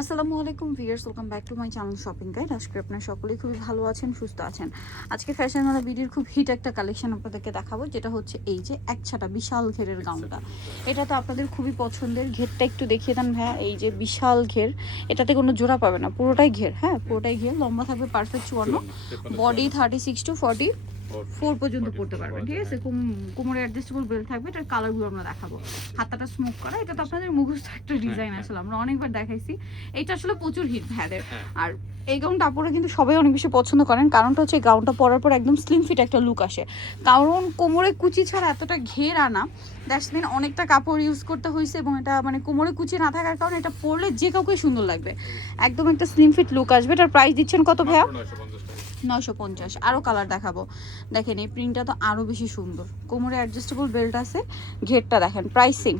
আসসালামু আলাইকুম viewers, welcome back to my channel shopping guide. আজকে আপনারা সকলেই খুবই ভালো আছেন, সুস্থ আছেন। আজকে ফ্যাশন ওয়ালা ভিডিওর খুব হিট একটা কালেকশন আপনাদেরকে দেখাবো, যেটা হচ্ছে এই যে একছাটা বিশাল ঘেরের গাউনটা। এটা তো আপনাদের খুবই পছন্দের। ঘেরটা একটু দেখিয়ে দেন ভাইয়া। এই যে বিশাল ঘের, এটাতে কোনো জোড়া পাবে না, পুরোটাই ঘের। হ্যাঁ, পুরোটাই ঘের। লম্বা থাকবে পারফেক্ট 54, বডি 36 to 44 পর্যন্ত পড়তে পারবেন। ঠিক আছে, কোমরে অ্যাডজাস্টেবল বেল্ট থাকবে। এটার কালারগুলো আমরা দেখাবো। হাতাটা স্মোক করা, এটা তো আপনাদের মুখস্থ একটা ডিজাইন আসলে আমরা অনেকবার দেখাইছি। এটা আসলে প্রচুর হিট ভাইদের। আর এই গাউনটা আপনারা কিন্তু সবাই অনেক বেশি পছন্দ করেন, কারণটা হচ্ছে গাউনটা পরার পর একদম স্লিম ফিট একটা লুক আসে। কারণ কোমরে কুচি ছাড়া এতটা ঘের আনা, দ্যাটস মিন অনেকটা কাপড় ইউজ করতে হয়েছে, এবং এটা মানে কোমরে কুচি না থাকার কারণে এটা পরলে যে কাউকে সুন্দর লাগবে, একদম একটা স্লিম ফিট লুক আসবে। এটার প্রাইস দিচ্ছেন কত ভাইয়া? 950। আরও কালার দেখাবো। দেখেন এই প্রিন্টটা তো আরও বেশি সুন্দর। কোমরে অ্যাডজাস্টেবল বেল্ট আছে, ঘেরটা দেখেন। প্রাইসিং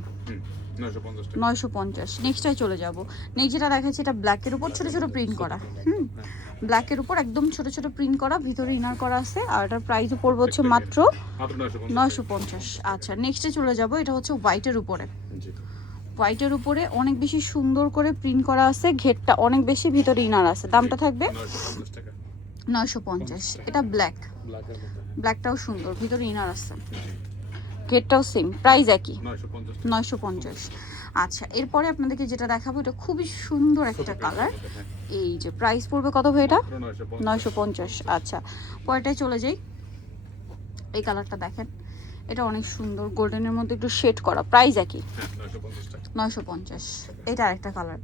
950। নেক্সটটাই চলে যাব। নেক্সট যেটা দেখাচ্ছি, এটা ব্ল্যাকের উপর ছোট ছোট প্রিন্ট করা। ব্ল্যাকের উপর একদম ছোট ছোট প্রিন্ট করা, ভিতরে ইনার করা আছে। আর এটার প্রাইসও পড়বে হচ্ছে মাত্র 950। আচ্ছা, নেক্সটে চলে যাব। এটা হচ্ছে হোয়াইটের উপরে। হোয়াইটের উপরে অনেক বেশি সুন্দর করে প্রিন্ট করা আছে, ঘেরটা অনেক বেশি, ভিতরে ইনার আছে। দামটা থাকবে 950। এটা ব্ল্যাকটাও সুন্দর, ভিতরে ইনার আছে, ঘেরটাও সেম, প্রাইস একই 950। আচ্ছা, এরপরে আপনাদেরকে যেটা দেখাবো, এটা খুবই সুন্দর একটা কালার। এই যে প্রাইস পড়বে কত ভাই? এটা 950। আচ্ছা, পরেরটায় চলে যাই। এই কালারটা দেখেন, এটা অনেক সুন্দর, গোল্ডেনের মধ্যে একটু শেড করা। প্রাইস একই 950। এটা আরেকটা কালার,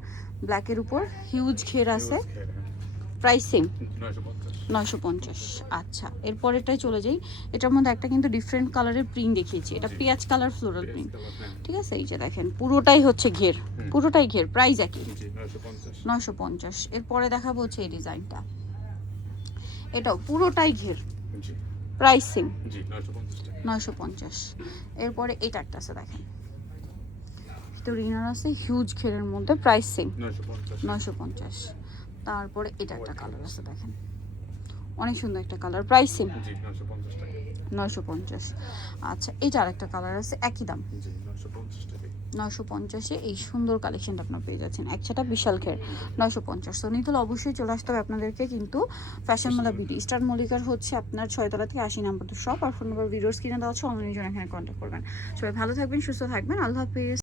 ব্ল্যাকের উপর হিউজ ঘের আছে। Price same 950। আচ্ছা, এরপরেরটাই চলে যাই। এটার মধ্যে একটা কিন্তু ডিফারেন্ট কালারের প্রিন্ট দেখিয়েছি। এটা পেঁয়াজ কালার ফ্লোরাল প্রিন্ট। ঠিক আছে, এই যে দেখেন পুরোটাই হচ্ছে ঘের, পুরোটাই ঘের। প্রাইস একই 950। এরপরে দেখাবো হচ্ছে এই ডিজাইনটা, এটাও পুরোটাই ঘের। Price same 950। এরপরে এটা একটা আছে দেখেন, তো রিনার আছে হিউজ ঘেরের মধ্যে। Price same 950। তারপরে এটা একটা কালার আছে দেখেন, অনেক সুন্দর একটা কালার। Price same 950। আচ্ছা, এটা আরেকটা কালার আছে, একই দাম 950-এ এই সুন্দর কালেকশনটা আপনারা পেয়ে যাচ্ছেন। একসাথে বিশাল ঘের 950। তো নিতে হলে অবশ্যই চলে আসতে হবে আপনাদেরকে কিন্তু ফ্যাশন মালা বিডি স্টার মল্লিকার হচ্ছে আপনার 6তলা থেকে 80 নম্বর শপ। আর ফোন নাম্বার ভিডিওর স্ক্রিনে দেওয়া আছে, অনলাইনের জন্য এখানে কন্ট্যাক্ট করবেন। সবাই ভালো থাকবেন, সুস্থ থাকবেন। আল্লাহ হাফেজ।